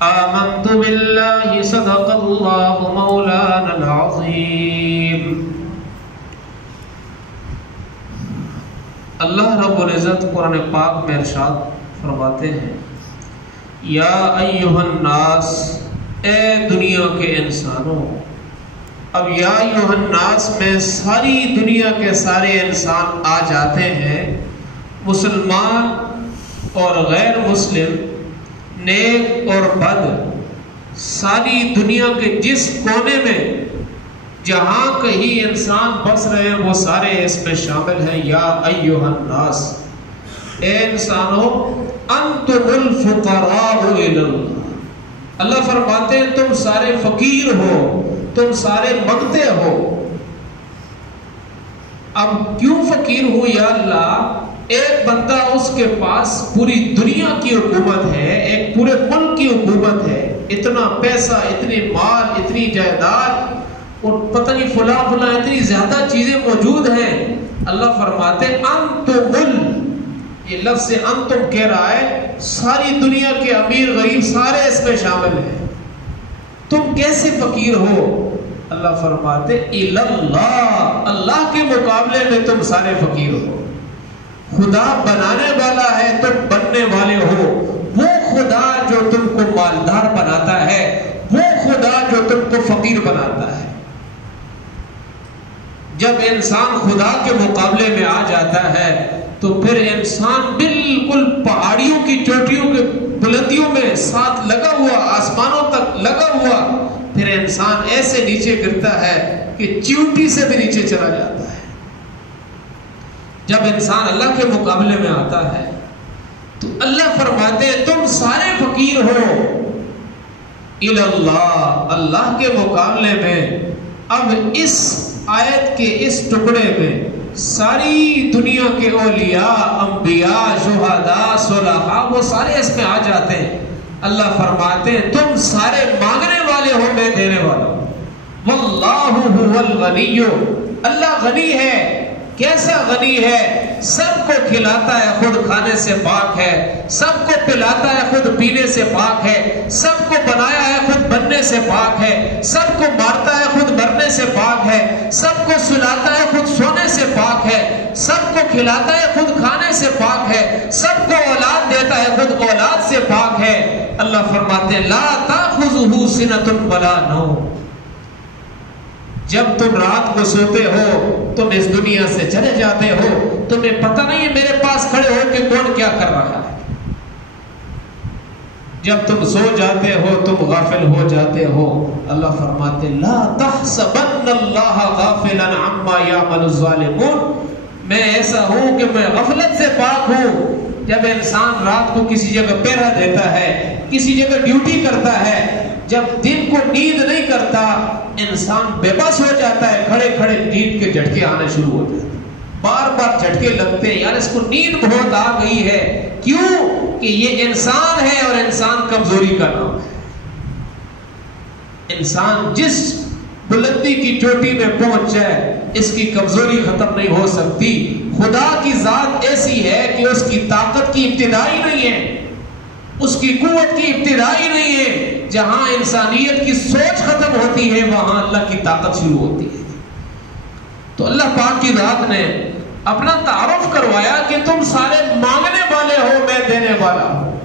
آمنت باللہ صدق اللہ مولانا العظیم۔ اللہ رب العزت قرآن پاک میں ارشاد فرماتے ہیں، یا ایھا الناس، اے دنیا کے انسانوں۔ اب یا ایھا الناس میں ساری دنیا کے سارے انسان آ جاتے ہیں، مسلمان اور غیر مسلم، نیک اور بد، ساری دنیا کے جس کونے میں جہاں کہیں انسان بس رہے ہیں وہ سارے اس میں شامل ہیں۔ یا ایھا الناس، اے انسانوں، انتم الفقراء الی اللہ۔ اللہ فرماتے ہیں تم سارے فقیر ہو، تم سارے مانگتے ہو۔ اب کیوں فقیر ہو یا اللہ؟ ایک بندہ اس کے پاس پوری دنیا کی حکومت ہے، ایک پورے ملک کی حکومت ہے، اتنا پیسہ، اتنی مال، اتنی جائیداد اور پتہ نہیں فلاں فلاں اتنی زیادہ چیزیں موجود ہیں۔ اللہ فرماتے ہیں انتم، یہ لفظ سے انتم کہہ رہا ہے ساری دنیا کے امیر غریب سارے اس میں شامل ہیں، تم کیسے فقیر ہو؟ اللہ فرماتے الی اللہ، اللہ کے مقابلے میں تم سارے فقیر ہو۔ خدا بنانے والا ہے، تم بننے والے ہو۔ وہ خدا جو تم کو مالدار بناتا ہے، وہ خدا جو تم کو فقیر بناتا ہے۔ جب انسان خدا کے مقابلے میں آ جاتا ہے تو پھر انسان بالکل پہاڑیوں کی چوٹیوں کے بلندیوں میں ساتھ لگا ہوا، آسمانوں تک لگا ہوا، پھر انسان ایسے نیچے گرتا ہے کہ چیونٹی سے بھی نیچے چلا جاتا ہے۔ جب انسان اللہ کے مقابلے میں آتا ہے تو اللہ فرماتے ہیں تم سارے فقیر ہو الی اللہ، اللہ کے مقابلے میں۔ اب اس آیت کے اس ٹکڑے میں ساری دنیا کے اولیاء، انبیاء، شہداء، صلحاء وہ سارے اس میں آ جاتے ہیں۔ اللہ فرماتے ہیں تم سارے مانگنے والے ہو، میں دینے والا ہوں۔ واللہ هو الغنی، اللہ غنی ہے۔ کیسا غنی ہے؟ سب کو کھلاتا ہے، خود کھانے سے پاک ہے، سب کو پلاتا ہے، خود پینے سے پاک ہے، سب کو بنایا ہے، خود بننے سے پاک ہے، سب کو مارتا ہے، خود مرنے سے پاک ہے، سب کو سلاتا ہے، خود سونے سے پاک ہے، سب کو کھلاتا ہے، خود کھانے سے پاک ہے، سب کو اولاد دیتا ہے، خود اولاد سے پاک ہے۔ اللہ فرماتے ہیں لا تأخذہ سنۃ ولا نوم، جب تم رات کو سوتے ہو تم اس دنیا سے چلے جاتے ہو، تمہیں پتہ نہیں ہے میرے پاس کھڑے ہو کہ کون کیا کر رہا ہے۔ جب تم سو جاتے ہو تم غافل ہو جاتے ہو۔ اللہ فرماتے لا تحسبن اللہ غافلا عما یعمل الظالمون، میں ایسا ہوں کہ میں غفلت سے پاک ہوں۔ جب انسان رات کو کسی جگہ پہرا دیتا ہے، کسی جگہ ڈیوٹی کرتا ہے، جب دن کو نیند نہیں کرتا، انسان بے بس ہو جاتا ہے، کھڑے کھڑے نیند کے جھٹکے آنے شروع ہو جاتے ہیں، بار بار جھٹکے لگتے ہیں، یار اس کو نیند بہت آ گئی ہے۔ کیوں؟ کہ یہ انسان ہے اور انسان کمزوری کا نام ہے۔ انسان جس بلندی کی چوٹی میں پہنچ جائے اس کی کمزوری ختم نہیں ہو سکتی۔ خدا کی ذات ایسی ہے کہ اس کی طاقت کی ابتدا ہی نہیں ہے، اس کی قوت کی ابتدا ہی نہیں ہے۔ جہاں انسانیت کی سوچ ختم ہوتی ہے وہاں اللہ کی طاقت شروع ہوتی ہے۔ تو اللہ پاک کی ذات نے اپنا تعارف کروایا کہ تم سارے مانگنے والے ہو، میں دینے والا ہوں۔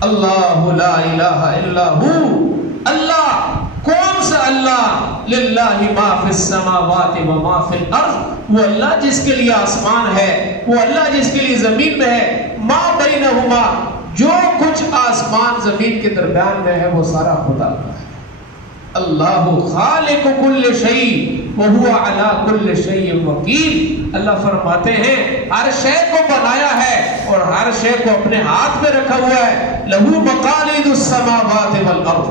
اللہ لا الہ الا ہو، اللہ کون سا اللہ؟ للہ ما فی السماوات و ما فی الارض، وہ اللہ جس کے لیے آسمان ہے، وہ اللہ جس کے لیے زمین میں ہے، ما بینہما، جو کچھ آسمان زمین کے درمیان میں ہے وہ سارا خدا کا ہے۔ اللہ خالق کل شیء وہو علی کل شیء وکیل، اللہ فرماتے ہیں ہر شے کو بنایا ہے اور ہر شے کو اپنے ہاتھ میں رکھا ہوا ہے۔ لہو مقالید السماوات والارض،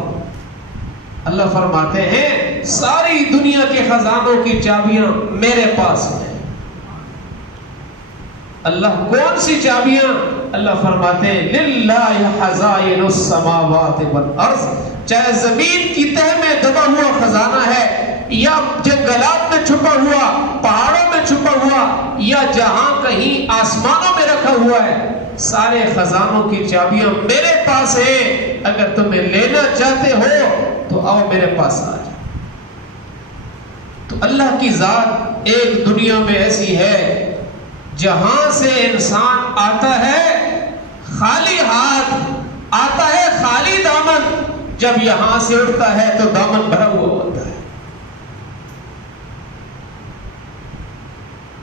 اللہ فرماتے ہیں ساری دنیا کے خزانوں کی چابیاں میرے پاس ہیں۔ اللہ کون سی چابیاں؟ اللہ فرماتے ہیں للہ خزائن السماوات والارض، چاہے زمین کی تہ میں دبا ہوا خزانہ ہے یا جنگلات میں چھپا ہوا، پہاڑوں میں چھپا ہوا، یا جہاں کہیں آسمانوں میں رکھا ہوا ہے، سارے خزانوں کی چابیاں میرے پاس ہے، اگر تمہیں لینا چاہتے ہو تو آؤ میرے پاس آ جاؤ۔ تو اللہ کی ذات ایک دنیا میں ایسی ہے جہاں سے انسان آتا ہے خالی ہاتھ، آتا ہے خالی دامن، جب یہاں سے اٹھتا ہے تو دامن بھرا ہوا ہوتا ہے۔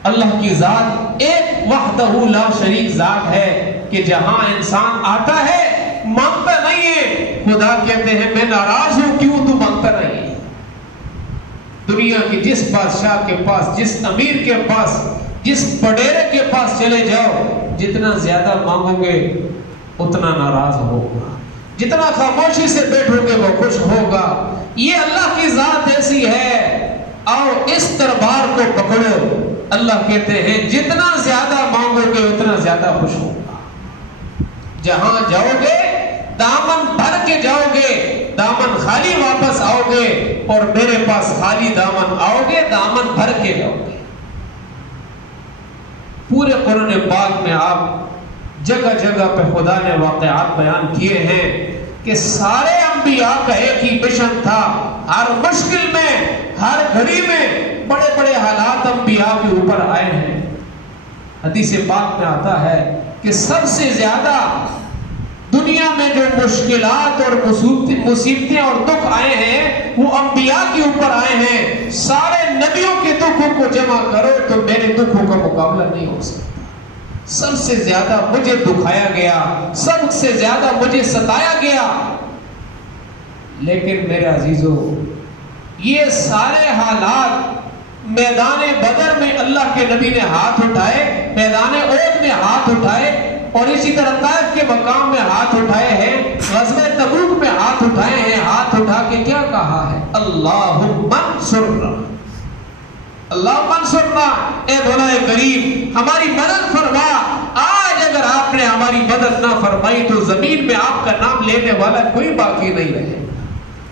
اللہ کی ذات ایک وحدہ لا شریک ذات ہے کہ جہاں انسان آتا ہے مانگتا نہیں ہے، خدا کہتے ہیں میں ناراض ہوں کیوں تو مانگتا نہیں ہے۔ دنیا کی جس بادشاہ کے پاس، جس امیر کے پاس، جس بڑیرے کے پاس چلے جاؤ، جتنا زیادہ مانگو گے اتنا ناراض ہوگا، جتنا خاموشی سے بیٹھو گے وہ خوش ہوگا۔ یہ اللہ کی ذات ایسی ہے، آؤ اس دربار کو پکڑو۔ اللہ کہتے ہیں جتنا زیادہ مانگو گے اتنا زیادہ خوش ہوگا۔ جہاں جاؤ گے دامن بھر کے جاؤ گے، دامن خالی واپس آؤ گے، اور میرے پاس خالی دامن آؤ گے، دامن بھر کے جاؤ گے۔ پورے قرآن پاک میں آپ جگہ جگہ پہ خدا نے واقعات بیان کیے ہیں کہ سارے انبیاء کا ایک ہی مشن تھا، ہر مشکل میں، ہر گھڑی میں بڑے بڑے حالات انبیاء کے اوپر آئے ہیں۔ حدیث پاک میں آتا ہے کہ سب سے زیادہ دنیا میں جو مشکلات اور مصیبتیں اور دکھ آئے ہیں وہ انبیاء کے اوپر آئے ہیں۔ سارے نبیوں کے دکھوں کو جمع کرو تو میرے دکھوں کا مقابلہ نہیں ہو سکتا۔ سب سے زیادہ مجھے دکھایا گیا، سب سے زیادہ مجھے ستایا گیا، لیکن میرے عزیزو یہ سارے حالات میدان بدر میں اللہ کے نبی نے ہاتھ اٹھائے، میدان احد میں ہاتھ اٹھائے، اور اسی طرح طائف کے مقام میں ہاتھ اٹھائے ہیں، غزوہ تبوک میں ہاتھ اٹھائے ہیں۔ ہاتھ اٹھا کے کیا کہا ہے؟ اللہم انصرنا، اللہم انصرنا، اے مولا کریم ہماری مدد فرما۔ آج اگر آپ نے ہماری مدد نہ فرمائی تو زمین میں آپ کا نام لینے والا کوئی باقی نہیں رہے۔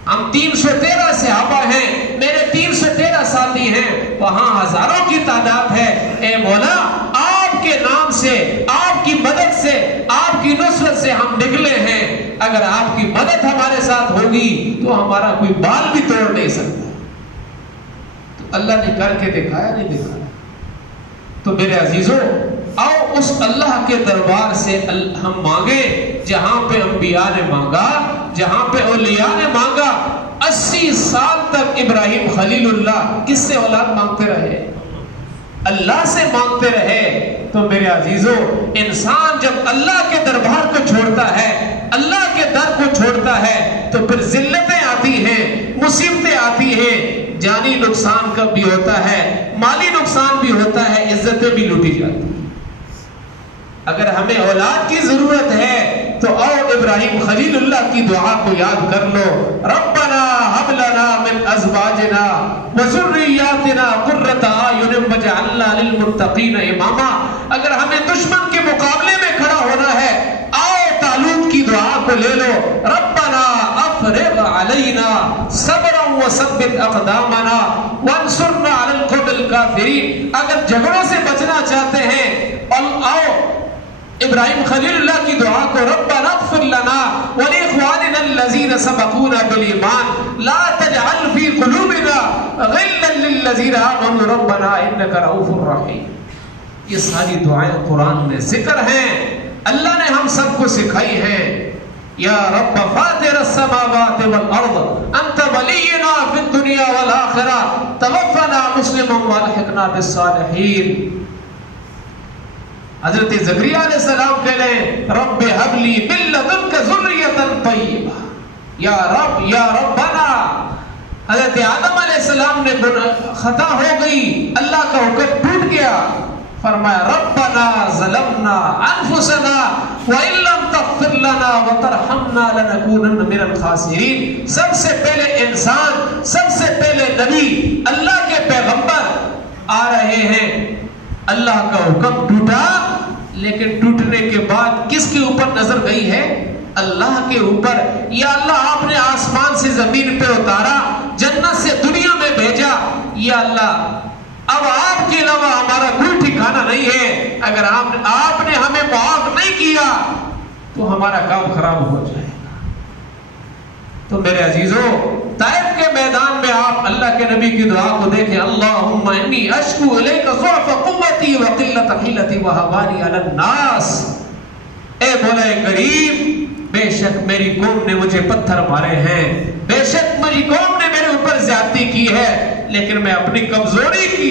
ہم 313 صحابہ ہیں، میرے 313 ساتھی ہیں، وہاں ہزاروں کی تعداد ہے۔ اے مولا آپ کے نام سے، آپ کی مدد سے، آپ کی نصرت سے ہم نکلے ہیں، اگر آپ کی مدد ہمارے ساتھ ہوگی تو ہمارا کوئی بال بھی توڑ نہیں سکتا۔ تو اللہ نے کر کے دکھایا، نہیں دکھایا؟ تو میرے عزیزوں آؤ اس اللہ کے دربار سے ہم مانگے جہاں پہ انبیاء نے مانگا، جہاں پہ اولیاء نے مانگا۔ 80 سال تک ابراہیم خلیل اللہ کس سے اولاد مانگتے رہے؟ اللہ سے مانگتے رہے۔ تو میرے عزیزوں انسان جب اللہ کے دربار کو چھوڑتا ہے، اللہ کے در کو چھوڑتا ہے، تو پھر ذلتیں آتی ہیں، مصیبتیں آتی ہیں، جانی نقصان کا بھی ہوتا ہے، مالی نقصان بھی ہوتا ہے، عزتیں بھی لوٹی جاتی ہیں۔ اگر ہمیں اولاد کی ضرورت ہے تو آؤ ابراہیم خلیل اللہ کی دعا کو یاد کر لو، ربنا ہب لنا من ازواجنا وذریاتنا قرۃ اعین واجعلنا للمتقین اماما۔ اگر ہمیں دشمن کے مقابلے میں کھڑا ہونا ہے آؤ طالوت کی دعا کو لے لو، ربنا افرغ علینا صبرا وثبت اقدامنا وانصرنا علی القوم الکافرین۔ اگر جھگڑوں سے بچنا چاہتے ہیں آؤ ابراہیم خلیل اللہ کی دعا کو، ربنا اغفر لنا ولاخواننا الذین سبقونا بالایمان لا تجعل فی قلوبنا غلا للذین آمنوا ربنا انک رؤوف رحیم۔ یہ ساری دعائیں قرآن میں ذکر ہیں، اللہ نے ہم سب کو سکھائی ہیں۔ یا رب فاطر السماوات والارض انت ولینا فی الدنیا والآخرہ توفنا مسلما والحقنا بالصالحین۔ حضرت زکریا علیہ السلام کہہ رہے ہیں رب حب لی من لدنک ذریۃ طیبہ، یا ربنا۔ حضرت آدم علیہ السلام نے خطا ہو گئی، اللہ کا حکم ٹوٹ گیا، فرمایا ربنا ظلمنا انفسنا وان لم تغفر لنا وترحمنا لنکونن من الخاسرین۔ سب سے پہلے انسان، سب سے پہلے نبی، اللہ کے پیغمبر آ رہے ہیں، اللہ کا حکم ٹوٹا، لیکن ٹوٹنے کے بعد کس کے اوپر نظر گئی ہے؟ اللہ کے اوپر۔ یا اللہ آپ نے آسمان سے زمین پہ اتارا، جنت سے دنیا میں بھیجا، یا اللہ اب آپ کے علاوہ ہمارا کوئی ٹھکانہ نہیں ہے. اگر آپ نے ہمیں معاف نہیں کیا تو ہمارا کام خراب ہو جائے گا. تو میرے عزیزوں، طائف کے میدان میں آپ اللہ کے نبی کی دعا کو دیکھیں، اللہم انی اشکو الیک ضعف قوتی وقلت حیلتی وہوانی علی الناس. اے مولا کریم، بے شک میری قوم نے مجھے پتھر مارے ہیں، بے شک میری قوم نے میرے اوپر زیادتی کی ہے، لیکن میں اپنی کمزوری کی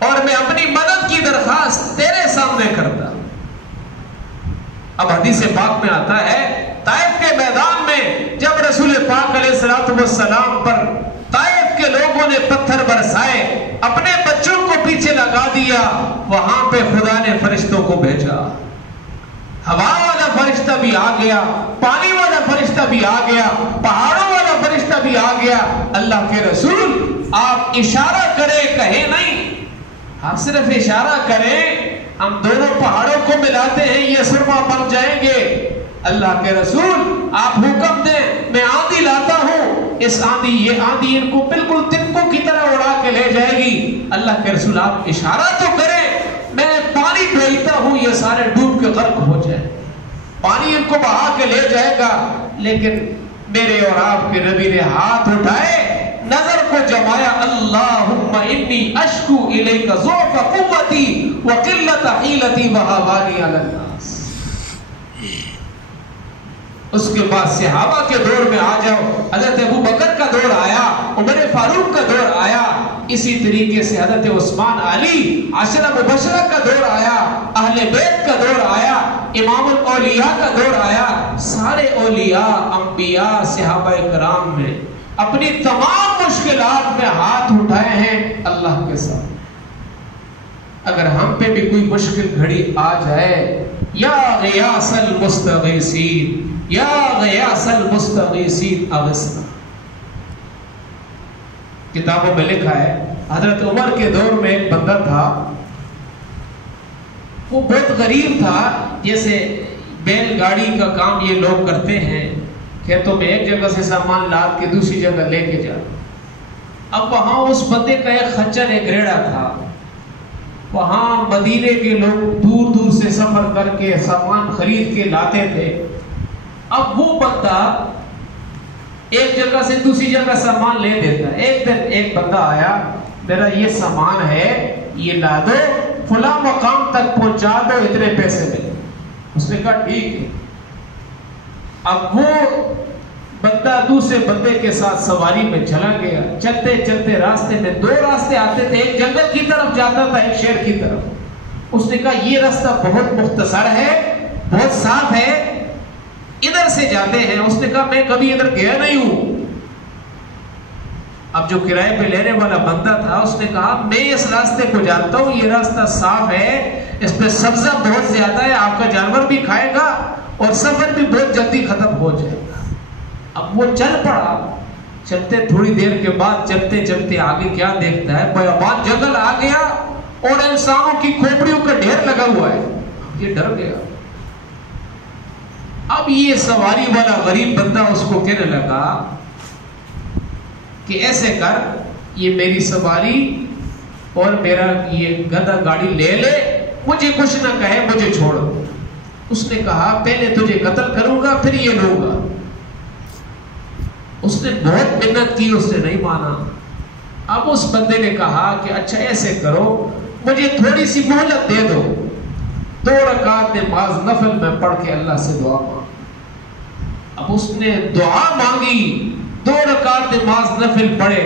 اور میں اپنی مدد کی درخواست تیرے سامنے کرتا. اب حدیث پاک میں آتا ہے، طائف کے میدان میں جب رسول پاک علیہ الصلوۃ والسلام پر طائف کے لوگوں نے پتھر برسائے، اپنے بچوں کو پیچھے لگا دیا، وہاں پہ خدا نے فرشتوں کو بھیجا. ہوا والا فرشتہ بھی آ گیا، پانی والا فرشتہ بھی آ گیا، پہاڑوں والا فرشتہ بھی آ گیا. اللہ کے رسول، آپ اشارہ کریں، کہیں نہیں، آپ صرف اشارہ کریں، ہم دونوں پہاڑوں کو ملاتے ہیں، یہ سرما بن جائیں گے. اللہ کے رسول، آپ حکم دیں، میں آندھی لاتا ہوں، اس آندھی، یہ آندھی ان کو بالکل تنکوں کی طرح اڑا کے لے جائے گی. اللہ کے رسول، آپ اشارہ تو کریں، میں پانی بھیجتا ہوں، یہ سارے ڈوب کے غرق ہو جائیں، پانی ان کو بہا کے لے جائے گا. لیکن میرے اور آپ کے نبی نے ہاتھ اٹھائے، نظر کو جمایا، اللہم انی اشکو الیک ضعف قوتی وقلت حیلتی وہوانی علی الناس. اس کے بعد صحابہ کے دور میں آ جاؤ، حضرت ابو بکر کا دور آیا، عمر فاروق کا دور آیا، اسی طریقے سے حضرت عثمان، علی، عشرہ مبشرہ کا دور آیا، اہل بیت کا دور آیا، امام الاولیاء کا دور آیا. سارے اولیاء، انبیاء، صحابہ کرام نے اپنی تمام مشکلات میں ہاتھ اٹھائے ہیں اللہ کے ساتھ. اگر ہم پہ بھی کوئی مشکل گھڑی آ جائے، یا غیاث المستغیثین، یا غیاث المستغیثین اغثنا. کتابوں میں لکھا ہے، حضرت عمر کے دور میں ایک بندہ تھا، وہ بہت غریب تھا. جیسے بیل گاڑی کا کام یہ لوگ کرتے ہیں، کھیتوں میں ایک جگہ سے سامان لاد کے دوسری جگہ لے کے جا. اب وہاں اس بندے کا ایک خچر، ایک ریڑا تھا. وہاں مدینے کے لوگ دور دور سے سفر کر کے سامان خرید کے لاتے تھے. اب وہ بندہ ایک جگہ سے دوسری جگہ سامان لے دیتا. ایک دن ایک بندہ آیا، میرا یہ سامان ہے، یہ لا دو، فلاں مقام تک پہنچا دو، اتنے پیسے دے. اس نے کہا ٹھیک ہے. اب وہ بندہ دوسرے بندے کے ساتھ سواری میں چلا گیا. چلتے چلتے راستے میں دو راستے آتے تھے، ایک جنگل کی طرف جاتا تھا، ایک شہر کی طرف. اس نے کہا یہ راستہ بہت مختصر ہے، بہت صاف ہے، ادھر سے جاتے ہیں. اس نے کہا میں کبھی ادھر گیا نہیں ہوں. اب جو کرائے پہ لینے والا بندہ تھا، اس نے کہا میں اس راستے کو جانتا ہوں، یہ راستہ صاف ہے، اس پہ سبزہ بہت زیادہ ہے، آپ کا جانور بھی کھائے گا اور سفر بھی بہت جلدی ختم ہو جائے گا. اب وہ چل پڑا. چلتے تھوڑی دیر کے بعد چلتے چلتے آگے کیا دیکھتا ہے، بیابان جنگل آ گیا اور انسانوں کی کھوپڑیوں کا ڈھیر لگا ہوا ہے. یہ ڈر گیا. اب یہ سواری والا غریب بندہ اس کو کہنے لگا کہ ایسے کر، یہ میری سواری اور میرا یہ گدھا گاڑی لے لے، مجھے کچھ نہ کہے، مجھے چھوڑ. اس نے کہا پہلے تجھے قتل کروں گا پھر یہ لوں گا. اس نے بہت منت کی، اس نے نہیں مانا. اب اس بندے نے کہا کہ اچھا ایسے کرو، مجھے تھوڑی سی مہلت دے دو، 2 رکعت نماز نفل میں پڑھ کے اللہ سے دعا مانگ. اب اس نے دعا مانگی، 2 رکعت نماز نفل پڑھے.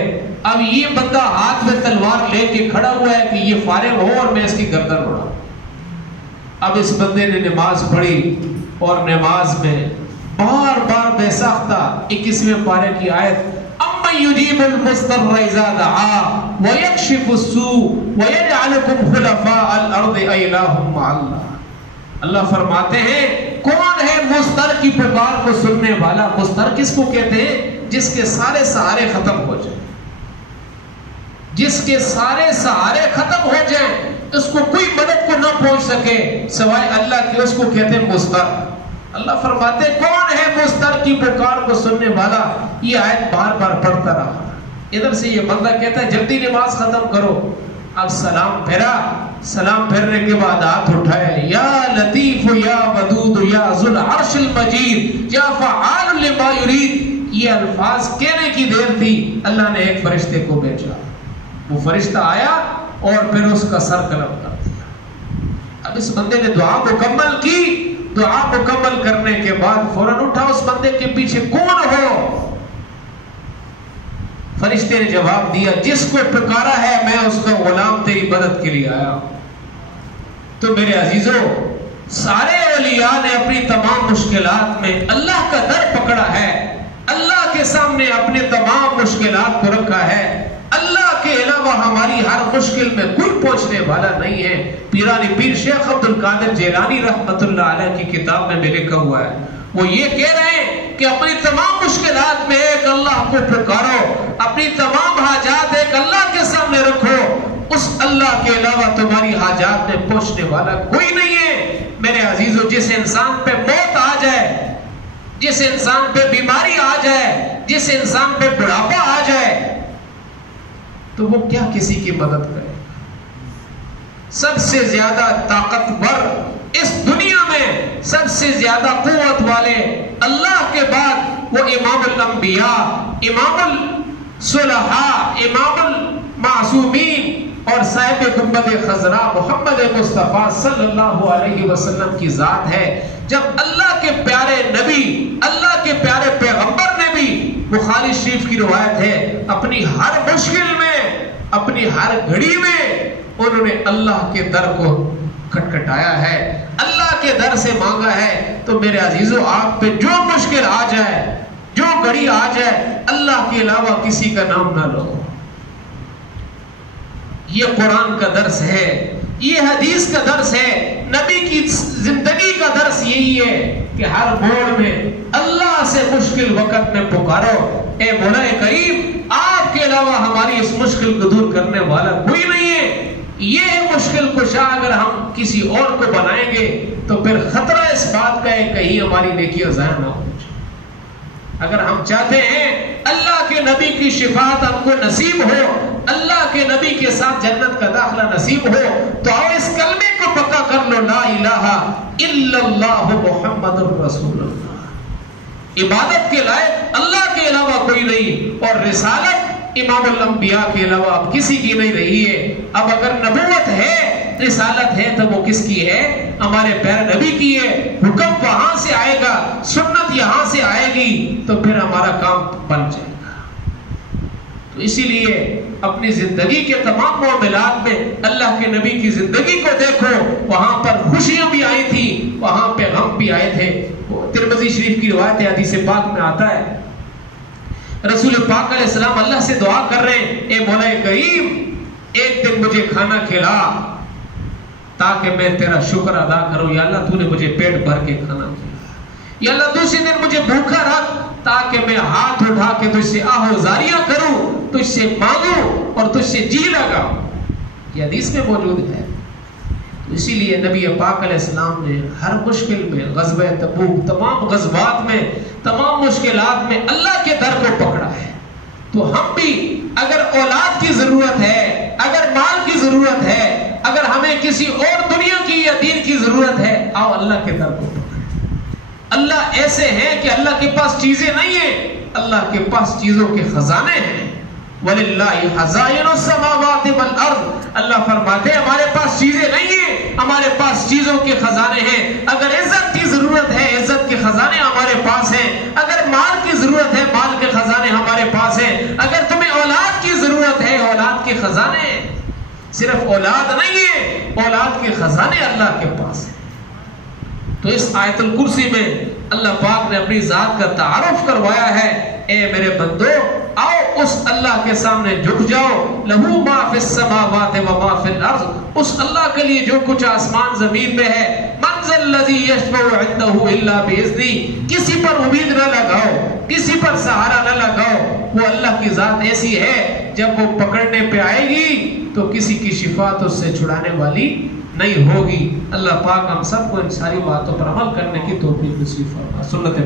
اب یہ بندہ ہاتھ میں تلوار لے کے کھڑا ہوا ہے کہ یہ فارغ ہو اور میں اس کی گردن اڑاؤں. اب اس بندے نے نماز پڑھی اور نماز میں بار بار بے ساختہ 21ویں پارے کی آیت، اَمَّن يُجِيبُ الْمُضْطَرَّ إِذَا دَعَاهُ وَيَكْشِفُ السُّوءَ وَيَجْعَلُكُمْ خُلَفَاءَ الْأَرْضِ أَإِلَٰهٌ مَّعَ اللَّهِ. اللہ فرماتے ہیں کون ہے مضطر کی پکار کو سننے والا. مضطر کس کو کہتے ہیں؟ جس کے سارے سہارے ختم ہو جائیں، جس کے سارے سہارے ختم ہو جائیں، اس کو کوئی مدد کو نہ پہنچ سکے سوائے اللہ کے، اس کو کہتے ہیں مضطر. اللہ فرماتے کون ہے مضطر کی پکار کو سننے والا. یہ آیت بار بار پڑھتا رہا. ادھر سے یہ بندہ کہتا ہے جلدی نماز ختم کرو. اب سلام پھیرا, سلام پھیرنے کے بعد ہاتھ اٹھائے, یا لطیف یا ودود یا ذو العرش المجید یا فعال لما یرید. یہ الفاظ کہنے کی دیر تھی, اللہ نے ایک فرشتے کو بھیجا. وہ فرشتہ آیا اور پھر اس کا سر قلم کر دیا. اب اس بندے نے دعا مکمل کی. دعا مکمل کرنے کے بعد فوراً اٹھا, اس بندے کے پیچھے کون ہو؟ فرشتے نے جواب دیا, جس کو پکارا ہے میں اس کا غلام تیری مدد کے لیے آیا. تو میرے عزیزوں, سارے اولیاء نے اپنی تمام مشکلات میں اللہ کا در پکڑا ہے, اللہ کے سامنے اپنے تمام مشکلات کو رکھا ہے. اللہ کے علاوہ ہماری ہر مشکل میں کوئی پہنچنے والا نہیں ہے. پیرانی پیر شیخ عبد القادر جیلانی رحمت اللہ علیہ کی کتاب میں بھی لکھا ہوا ہے, وہ یہ کہہ رہے ہیں کہ اپنی تمام مشکلات میں ایک اللہ کو پکارو, اپنی تمام حاجات ایک اللہ کے سامنے رکھو. اس اللہ کے علاوہ تمہاری حاجات میں پہنچنے والا کوئی نہیں ہے. میرے عزیزو, جس انسان پہ موت آ جائے, جس انسان پہ بیماری آ جائے, جس انسان پہ بڑھاپا آ جائے, تو وہ کیا کسی کی مدد کرے؟ سب سے زیادہ طاقتور اس دنیا میں, سب سے زیادہ قوت والے اللہ کے بعد وہ امام الانبیاء, امام الصلحاء, امام المعصومین اور صاحب گنبد خضرا محمد مصطفیٰ صلی اللہ علیہ وسلم کی ذات ہے. جب اللہ کے پیارے نبی, اللہ کے پیارے پیغمبر نے بھی, بخاری شریف کی روایت ہے, اپنی ہر مشکل میں, اپنی ہر گھڑی میں انہوں نے اللہ کے در کو کھٹکھٹایا ہے, اللہ کے در سے مانگا ہے. تو میرے عزیزو, آپ پہ جو مشکل آ جائے, جو گھڑی آ جائے, اللہ کے علاوہ کسی کا نام نہ لو. یہ قرآن کا درس ہے, یہ حدیث کا درس ہے, نبی کی زندگی کا درس یہی ہے کہ ہر موڑ میں اللہ سے مشکل وقت میں پکارو, اے مولا کریم آپ کے علاوہ ہماری اس مشکل کو دور کرنے والا کوئی نہیں ہے. یہ مشکل کشا اگر ہم کسی اور کو بنائیں گے تو پھر خطرہ اس بات کا ہے کہیں ہماری نیکیاں ضائع نہ ہو. اگر ہم چاہتے ہیں اللہ کے نبی کی شفاعت ہم کو نصیب ہو, اللہ کے نبی کے ساتھ جنت کا داخلہ نصیب ہو, تو آؤ اس کلمے کو پکا کر لو, لا الہ الا اللہ محمد الرسول اللہ. عبادت کے لائق اللہ کے علاوہ کوئی نہیں, اور رسالت امام الانبیاء کے علاوہ اب کسی کی نہیں رہی ہے. اب اگر نبوت ہے, رسالت ہے, تو وہ کس کی ہے؟ ہمارے پیارے نبی کی ہے. حکم وہاں سے آئے گا, سنت یہاں سے آئے گی, تو پھر ہمارا کام بن جائے گا. تو اسی لیے اپنی زندگی کے تمام معاملات میں اللہ کے نبی کی زندگی کو دیکھو, وہاں پر خوشیاں بھی آئی تھی, وہاں پہ غم بھی آئے تھے. ترمذی شریف کی روایت ہے, حدیث پاک میں آتا ہے, رسول پاک علیہ السلام اللہ سے دعا کر رہے ہیں, اے مولا کریم ایک دن مجھے کھانا کھلا تاکہ میں تیرا شکر ادا کروں. یا اللہ تو نے مجھے پیٹ بھر کے کھانا کھلایا. یا اللہ دوسرے دن مجھے بھوکا رکھ تاکہ میں ہاتھ اٹھا کے تجھ سے آہوزاریاں کروں, تجھ سے مانگوں اور تجھ سے جی لگاؤں. یہ حدیث میں موجود ہے. اسی لیے نبی پاک علیہ السلام نے ہر مشکل میں, غزوہ تبوک, تمام غزوات میں, تمام مشکلات میں اللہ کے در کو پکڑا ہے. تو ہم بھی اگر اولاد کی ضرورت ہے, اگر مال کی ضرورت ہے, اگر ہمیں کسی اور دنیا کی یا دین کی ضرورت ہے, آؤ اللہ کے در کو پکڑیں. اللہ ایسے ہیں کہ اللہ کے پاس چیزیں نہیں ہیں, اللہ کے پاس چیزوں کے خزانے ہیں. وَلِلَّهِ خَزَائِنُ السَّمَاوَاتِ وَالْأَرْضِ. اللہ فرماتے ہیں ہمارے پاس چیزیں نہیں ہیں, ہمارے پاس چیزوں کے خزانے ہیں. اگر عزت کی ضرورت ہے, عزت کے خزانے ہمارے پاس ہیں. اگر مال کی ضرورت ہے, مال کے خزانے ہمارے پاس ہیں. اگر تمہیں اولاد کی ضرورت ہے, اولاد کے خزانے ہیں. صرف اولاد نہیں ہے, اولاد کے خزانے اللہ کے پاس ہیں. تو اس آیت الکرسی میں اللہ پاک نے اپنی ذات کا تعارف کروایا ہے. اے میرے بندو, آؤ اس اللہ کے سامنے جھک جاؤ. لہو ما فی السماوات و ما فی الارض. اس اللہ کے لیے جو کچھ آسمان زمین میں ہے. من ذا الذی یشفع عنده الا باذنہ. کسی پر امید نہ لگاؤ, کسی پر سہارا نہ لگاؤ. وہ اللہ کی ذات ایسی ہے, جب وہ پکڑنے پہ آئے گی تو کسی کی شفاعت اس سے چھڑانے والی نہیں ہوگی. اللہ پاک ہم سب کو ان ساری باتوں پر عمل کرنے کی توفیق نصیب فرمائے. سنت